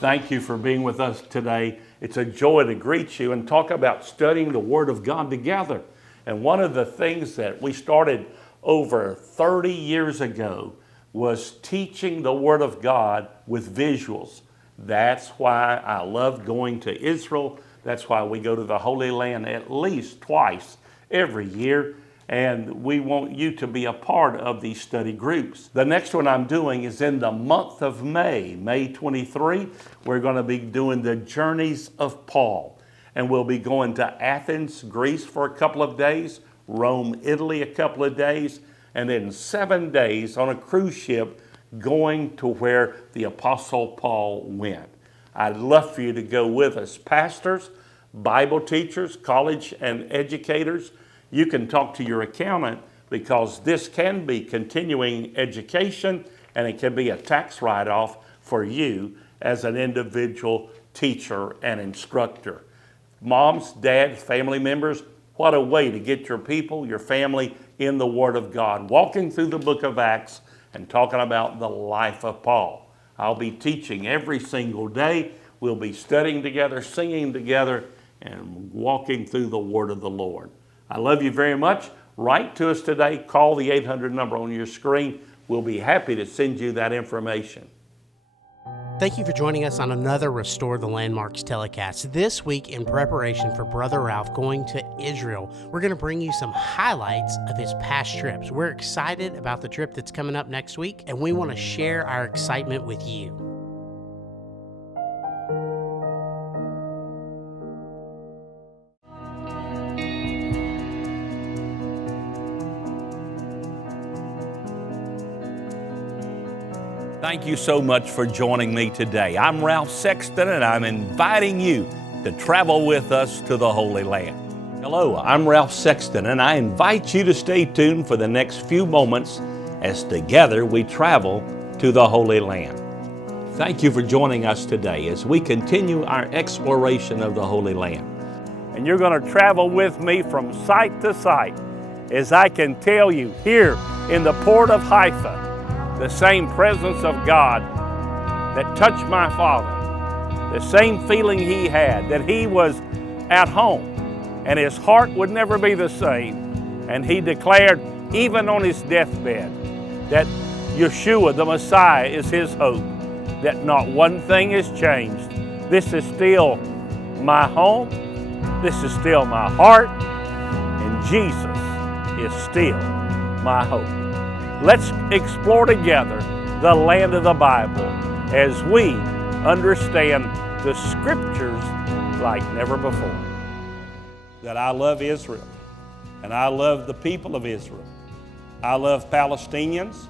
Thank you for being with us today. It's a joy to greet you and talk about studying the Word of God together. And one of the things that we started over 30 years ago was teaching the Word of God with visuals. That's why I love going to Israel. That's why we go to the Holy Land at least twice every year. And we want you to be a part of these study groups. The next one I'm doing is in the month of May 23. We're going to be doing the journeys of Paul. And we'll be going to Athens, Greece for a couple of days, Rome, Italy a couple of days, and then 7 days on a cruise ship going to where the Apostle Paul went. I'd love for you to go with us. Pastors, Bible teachers, college and educators, you can talk to your accountant because this can be continuing education and it can be a tax write-off for you as an individual teacher and instructor. Moms, dads, family members, what a way to get your people, your family in the Word of God. Walking through the book of Acts and talking about the life of Paul. I'll be teaching every single day. We'll be studying together, singing together, and walking through the Word of the Lord. I love you very much. Write to us today. Call the 800 number on your screen. We'll be happy to send you that information. Thank you for joining us on another Restore the Landmarks telecast. This week, in preparation for Brother Ralph going to Israel, we're going to bring you some highlights of his past trips. We're excited about the trip that's coming up next week, and we want to share our excitement with you. Thank you so much for joining me today. I'm Ralph Sexton, and I'm inviting you to travel with us to the Holy Land. Hello, I'm Ralph Sexton, and I invite you to stay tuned for the next few moments as together we travel to the Holy Land. Thank you for joining us today as we continue our exploration of the Holy Land. And you're going to travel with me from site to site as I can tell you here in the port of Haifa, the same presence of God that touched my father, the same feeling he had, that he was at home and his heart would never be the same. And he declared, even on his deathbed, that Yeshua, the Messiah, is his hope, that not one thing has changed. This is still my home, this is still my heart, and Jesus is still my hope. Let's explore together the land of the Bible as we understand the Scriptures like never before. That I love Israel, and I love the people of Israel. I love Palestinians.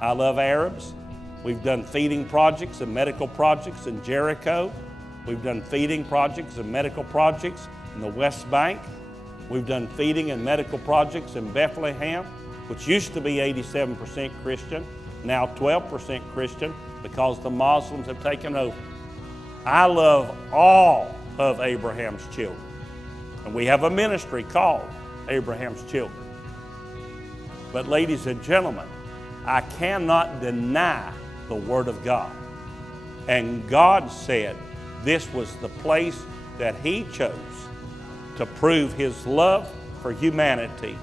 I love Arabs. We've done feeding projects and medical projects in Jericho. We've done feeding projects and medical projects in the West Bank. We've done feeding and medical projects in Bethlehem, which used to be 87% Christian, now 12% Christian because the Muslims have taken over. I love all of Abraham's children. And we have a ministry called Abraham's Children. But ladies and gentlemen, I cannot deny the Word of God. And God said this was the place that He chose to prove His love for humanity.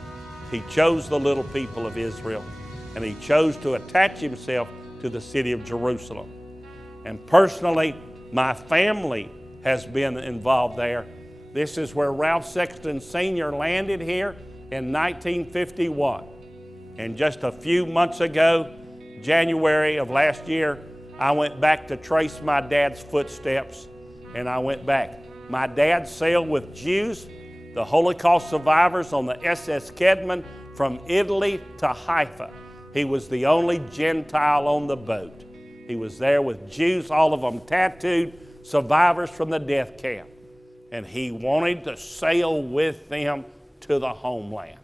He chose the little people of Israel, and He chose to attach Himself to the city of Jerusalem. And personally, my family has been involved there. This is where Ralph Sexton Sr. landed here in 1951. And just a few months ago, January of last year, I went back to trace my dad's footsteps, and I went back. My dad sailed with Jews, the Holocaust survivors, on the SS Kedman from Italy to Haifa. He was the only Gentile on the boat. He was there with Jews, all of them tattooed, survivors from the death camp. And he wanted to sail with them to the homeland.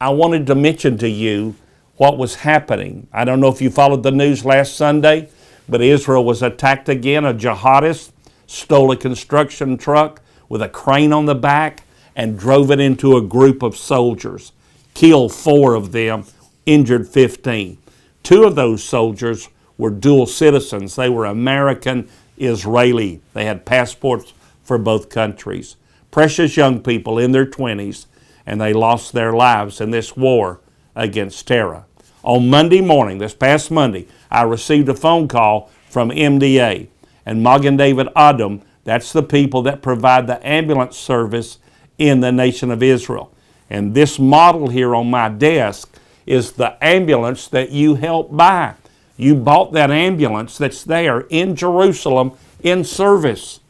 I wanted to mention to you what was happening. I don't know if you followed the news last Sunday, but Israel was attacked again. A jihadist stole a construction truck with a crane on the back and drove it into a group of soldiers, killed 4 of them, injured 15. 2 of those soldiers were dual citizens. They were American Israeli. They had passports for both countries. Precious young people in their 20s, and they lost their lives in this war against terror. On Monday morning, this past Monday, I received a phone call from MDA and Magen David Adom. That's the people that provide the ambulance service in the nation of Israel. And this model here on my desk is the ambulance that you helped buy. You bought that ambulance that's there in Jerusalem in service.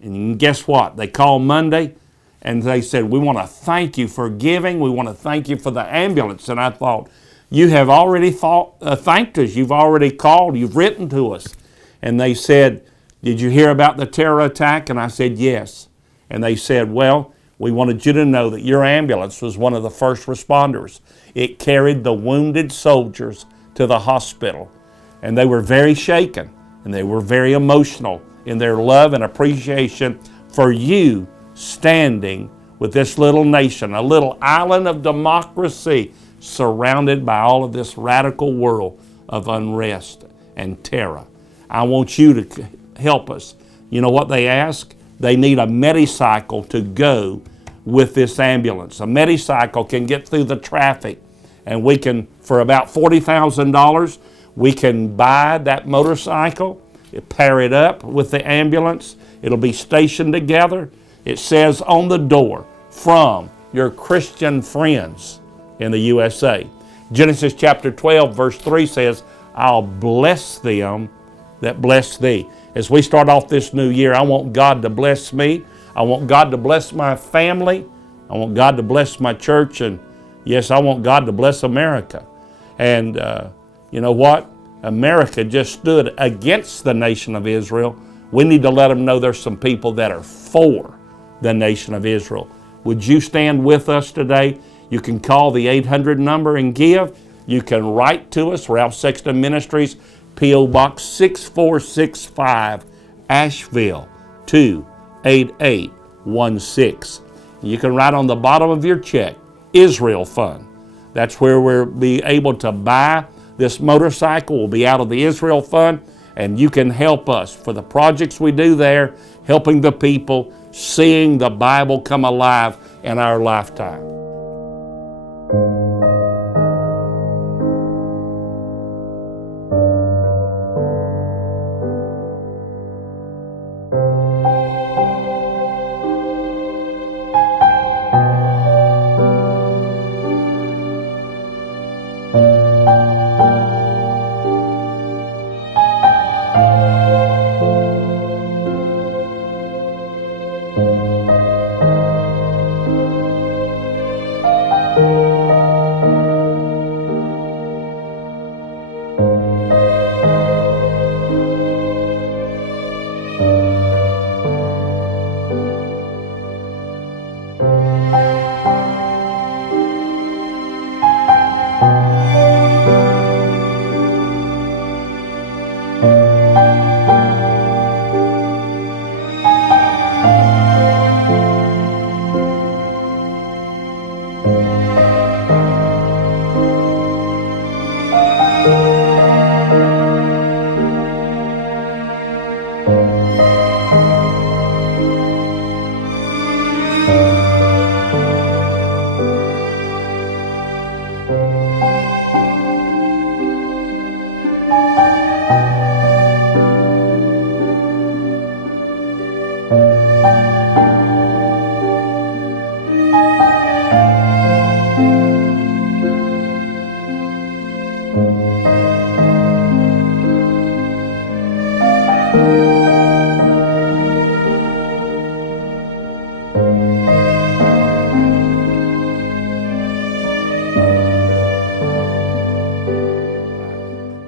And guess what? They called Monday and they said, we want to thank you for giving. We want to thank you for the ambulance. And I thought, you have already thanked us. You've already called. You've written to us. And they said, did you hear about the terror attack? And I said, yes. And they said, well, we wanted you to know that your ambulance was one of the first responders. It carried the wounded soldiers to the hospital. And they were very shaken, and they were very emotional in their love and appreciation for you standing with this little nation, a little island of democracy surrounded by all of this radical world of unrest and terror. I want you to help us. You know what they ask? They need a Medicycle to go with this ambulance. A Medicycle can get through the traffic, and we can, for about $40,000, we can buy that motorcycle, pair it up with the ambulance. It'll be stationed together. It says on the door, from your Christian friends in the USA. Genesis chapter 12, verse 3 says, I'll bless them that bless thee. As we start off this new year, I want God to bless me. I want God to bless my family. I want God to bless my church. And yes, I want God to bless America. And you know what? America just stood against the nation of Israel. We need to let them know there's some people that are for the nation of Israel. Would you stand with us today? You can call the 800 number and give. You can write to us, Ralph Sexton Ministries, P.O. Box 6465, Asheville 28816. You can write on the bottom of your check, Israel Fund. That's where we'll be able to buy this motorcycle. Will be out of the Israel Fund, and you can help us for the projects we do there, helping the people, seeing the Bible come alive in our lifetime.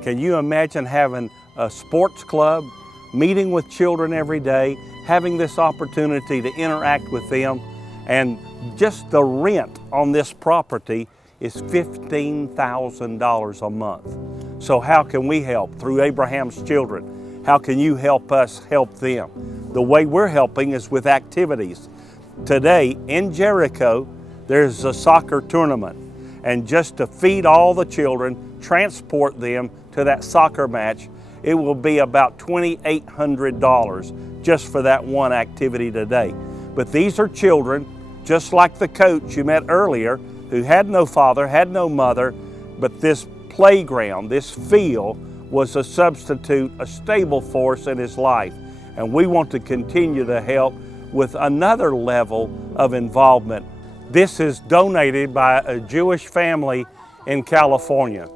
Can you imagine having a sports club, meeting with children every day, having this opportunity to interact with them, and just the rent on this property is $15,000 a month. So how can we help? Through Abraham's Children. How can you help us help them? The way we're helping is with activities. Today in Jericho, there's a soccer tournament, and just to feed all the children, transport them to that soccer match, it will be about $2,800 just for that one activity today. But these are children, just like the coach you met earlier, who had no father, had no mother, but this playground, this field, was a substitute, a stable force in his life. And we want to continue to help with another level of involvement. This is donated by a Jewish family in California.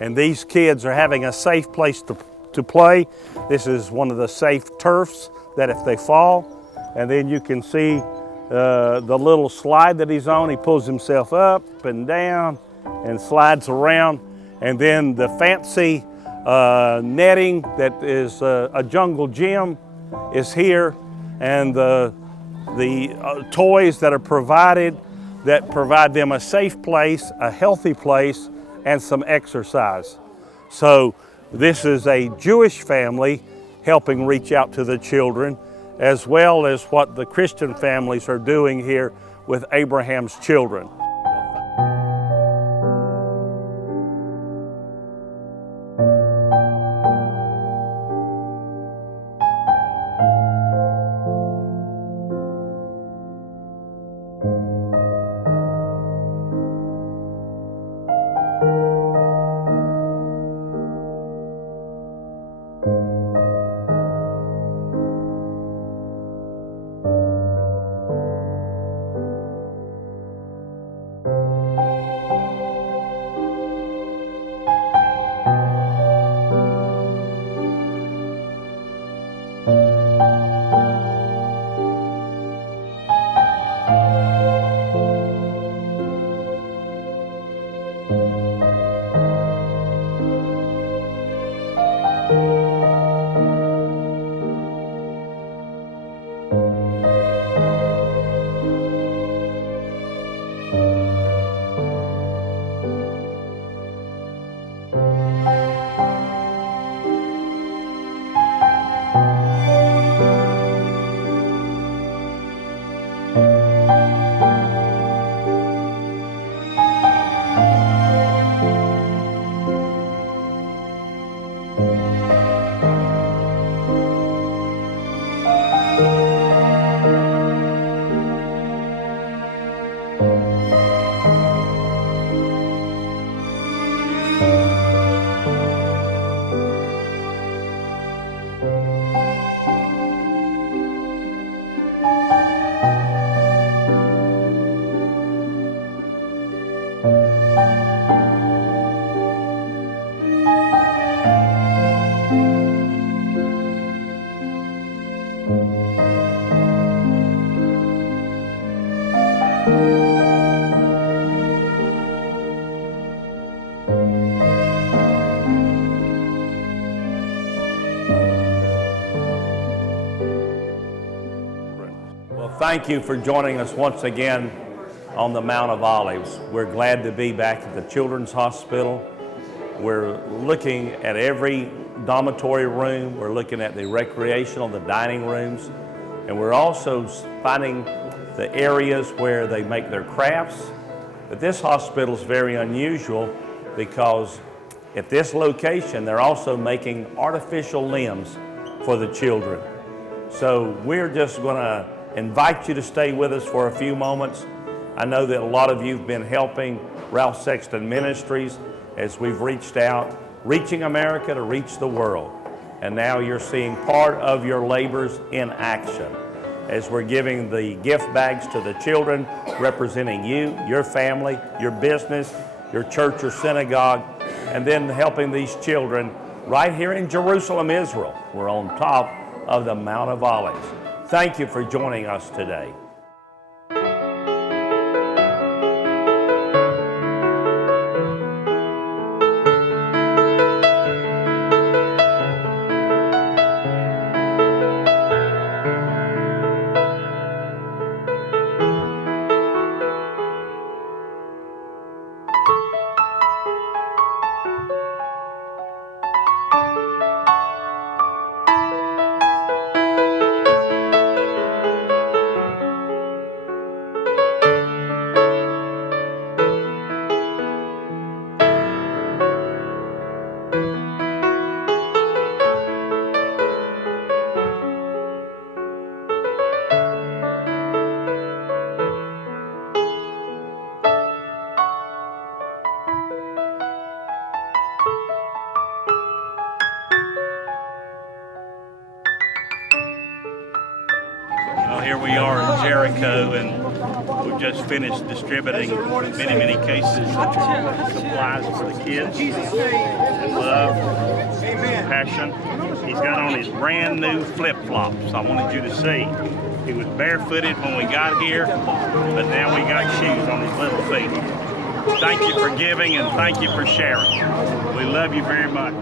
And these kids are having a safe place to play. This is one of the safe turfs that if they fall, and then you can see the little slide that he's on. He pulls himself up and down and slides around. And then the fancy netting that is a jungle gym is here, and the toys that are provided that provide them a safe place, a healthy place, and some exercise. So this is a Jewish family helping reach out to the children, as well as what the Christian families are doing here with Abraham's children. Thank you for joining us once again on the Mount of Olives. We're glad to be back at the Children's Hospital. We're looking at every dormitory room. We're looking at the recreational, the dining rooms, and we're also finding the areas where they make their crafts. But this hospital is very unusual because at this location, they're also making artificial limbs for the children. So we're just going to invite you to stay with us for a few moments. I know that a lot of you have been helping Ralph Sexton Ministries as we've reached out, reaching America to reach the world. And now you're seeing part of your labors in action as we're giving the gift bags to the children, representing you, your family, your business, your church or synagogue, and then helping these children right here in Jerusalem, Israel. We're on top of the Mount of Olives. Thank you for joining us today. Well, here we are in Jericho, and we've just finished distributing many cases of supplies for the kids. Love, passion. He's got on his brand new flip-flops. I wanted you to see. He was barefooted when we got here, but now we got shoes on his little feet. Thank you for giving and thank you for sharing. We love you very much.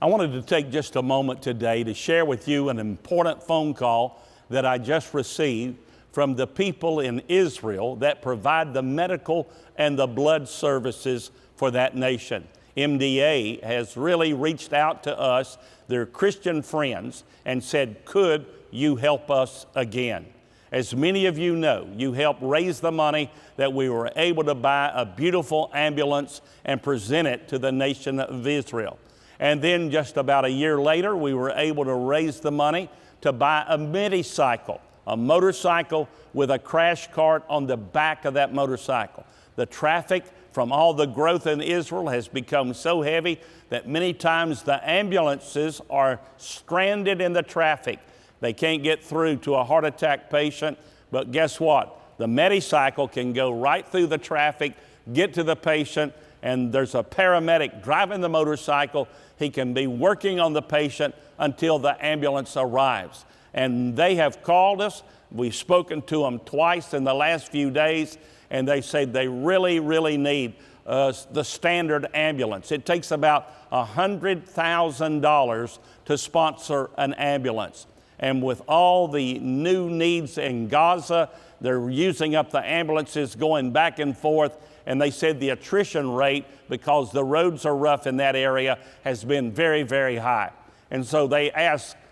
I wanted to take just a moment today to share with you an important phone call that I just received from the people in Israel that provide the medical and the blood services for that nation. MDA has really reached out to us, their Christian friends, and said, could you help us again? As many of you know, you helped raise the money that we were able to buy a beautiful ambulance and present it to the nation of Israel. And then just about a year later, we were able to raise the money to buy a midi-cycle, a motorcycle with a crash cart on the back of that motorcycle. The traffic from all the growth in Israel has become so heavy that many times the ambulances are stranded in the traffic. They can't get through to a heart attack patient, but guess what? The midi-cycle can go right through the traffic, get to the patient, and there's a paramedic driving the motorcycle. He can be working on the patient until the ambulance arrives. And they have called us. We've spoken to them twice in the last few days, and they say they really need the standard ambulance. It takes about $100,000 to sponsor an ambulance. And with all the new needs in Gaza, they're using up the ambulances going back and forth. And they said the attrition rate, because the roads are rough in that area, has been very high. And so they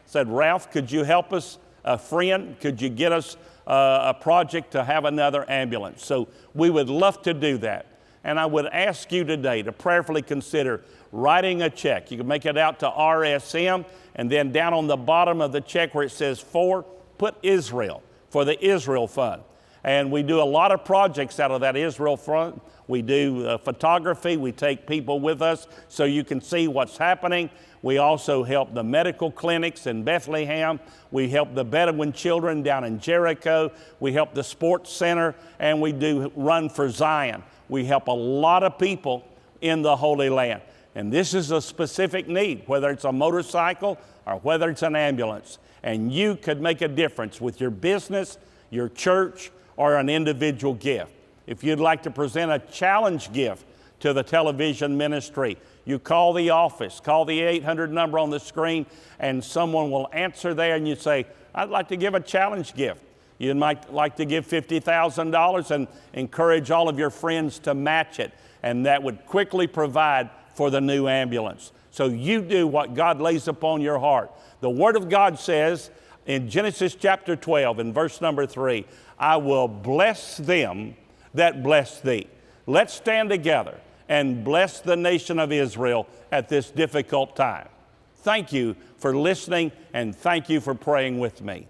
said, Ralph, could you help us? A friend, could you get us a project to have another ambulance? So we would love to do that. And I would ask you today to prayerfully consider writing a check. You can make it out to RSM, and then down on the bottom of the check where it says for, put Israel, for the Israel Fund. And we do a lot of projects out of that Israel Fund. We do photography. We take people with us so you can see what's happening. We also help the medical clinics in Bethlehem. We help the Bedouin children down in Jericho. We help the sports center, and we do Run for Zion. We help a lot of people in the Holy Land. And this is a specific need, whether it's a motorcycle or whether it's an ambulance. And you could make a difference with your business, your church, or an individual gift. If you'd like to present a challenge gift to the television ministry, you call the office, call the 800 number on the screen, and someone will answer there, and you say, I'd like to give a challenge gift. You might like to give $50,000 and encourage all of your friends to match it, and that would quickly provide for the new ambulance. So you do what God lays upon your heart. The Word of God says in Genesis chapter 12 in verse number 3, I will bless them that bless thee. Let's stand together and bless the nation of Israel at this difficult time. Thank you for listening, and thank you for praying with me.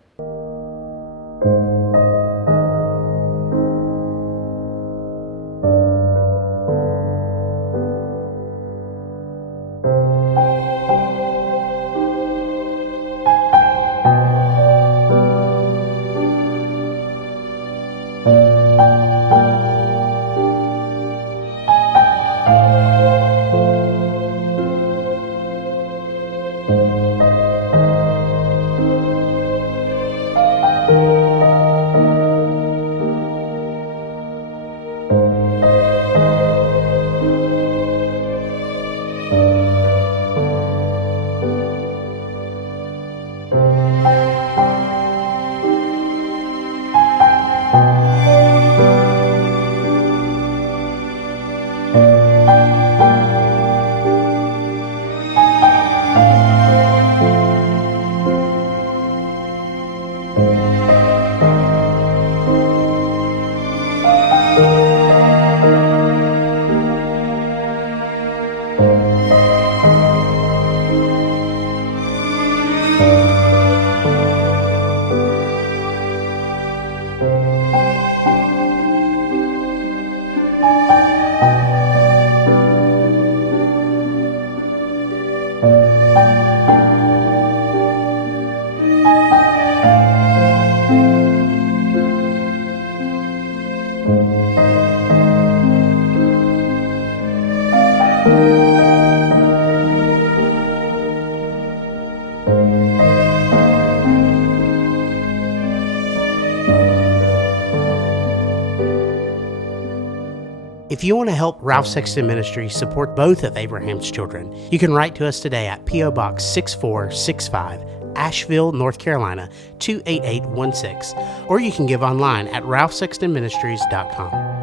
If you want to help Ralph Sexton Ministries support both of Abraham's children, you can write to us today at P.O. Box 6465, Asheville, North Carolina 28816, or you can give online at ralphsextonministries.com.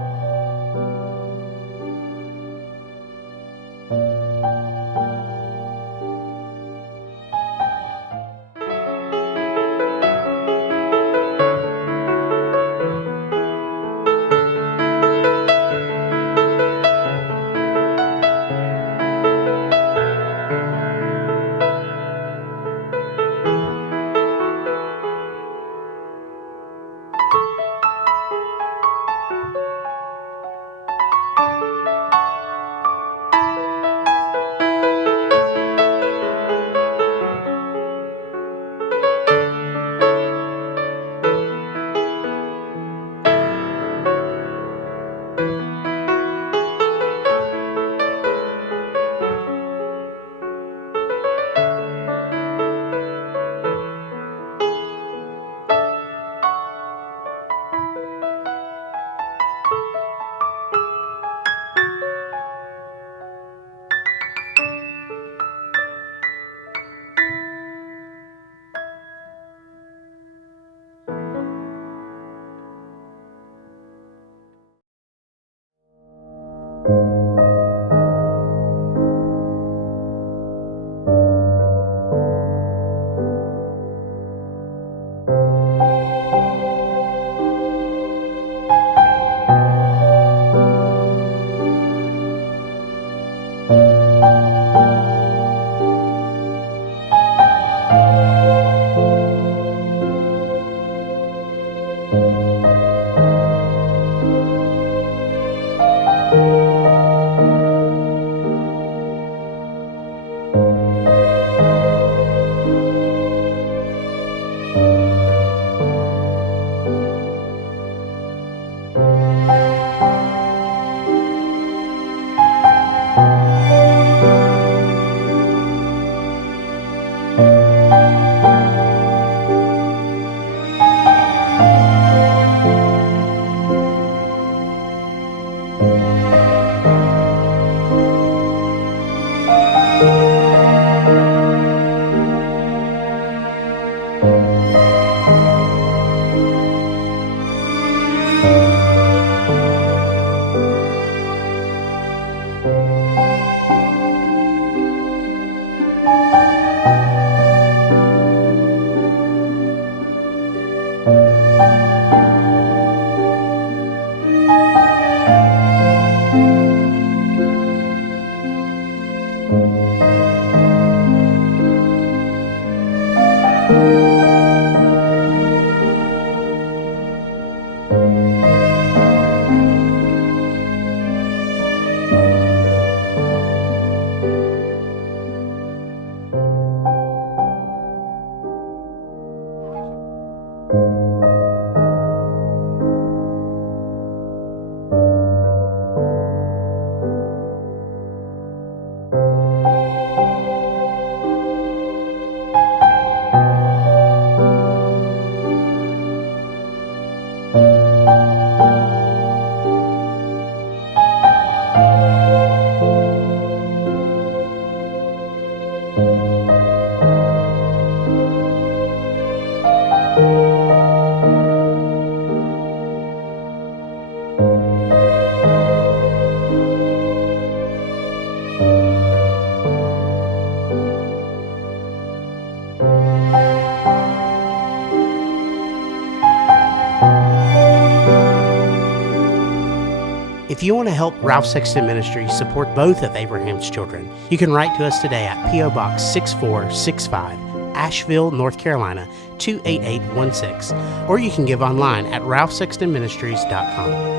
If you want to help Ralph Sexton Ministries support both of Abraham's children, you can write to us today at P.O. Box 6465, Asheville, North Carolina 28816, or you can give online at ralphsextonministries.com.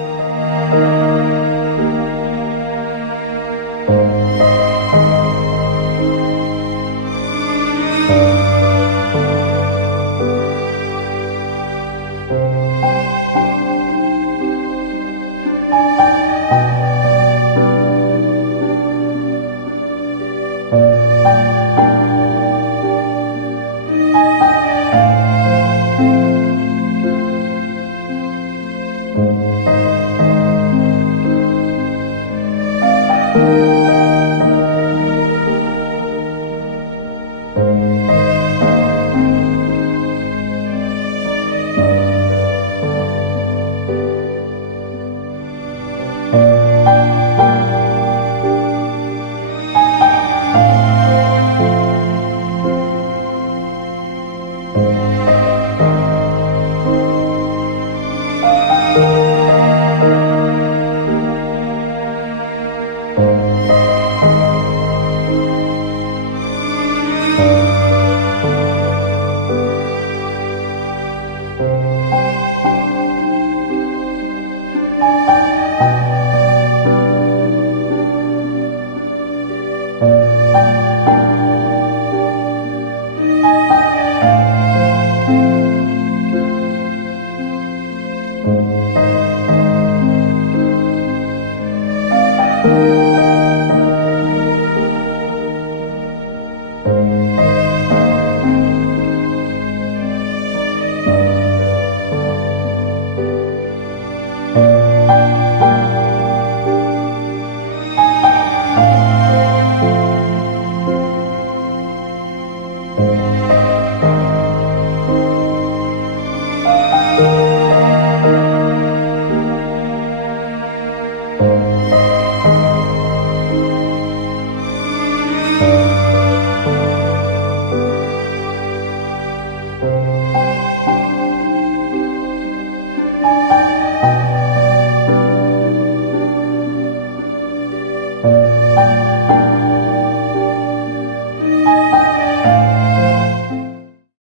Amen.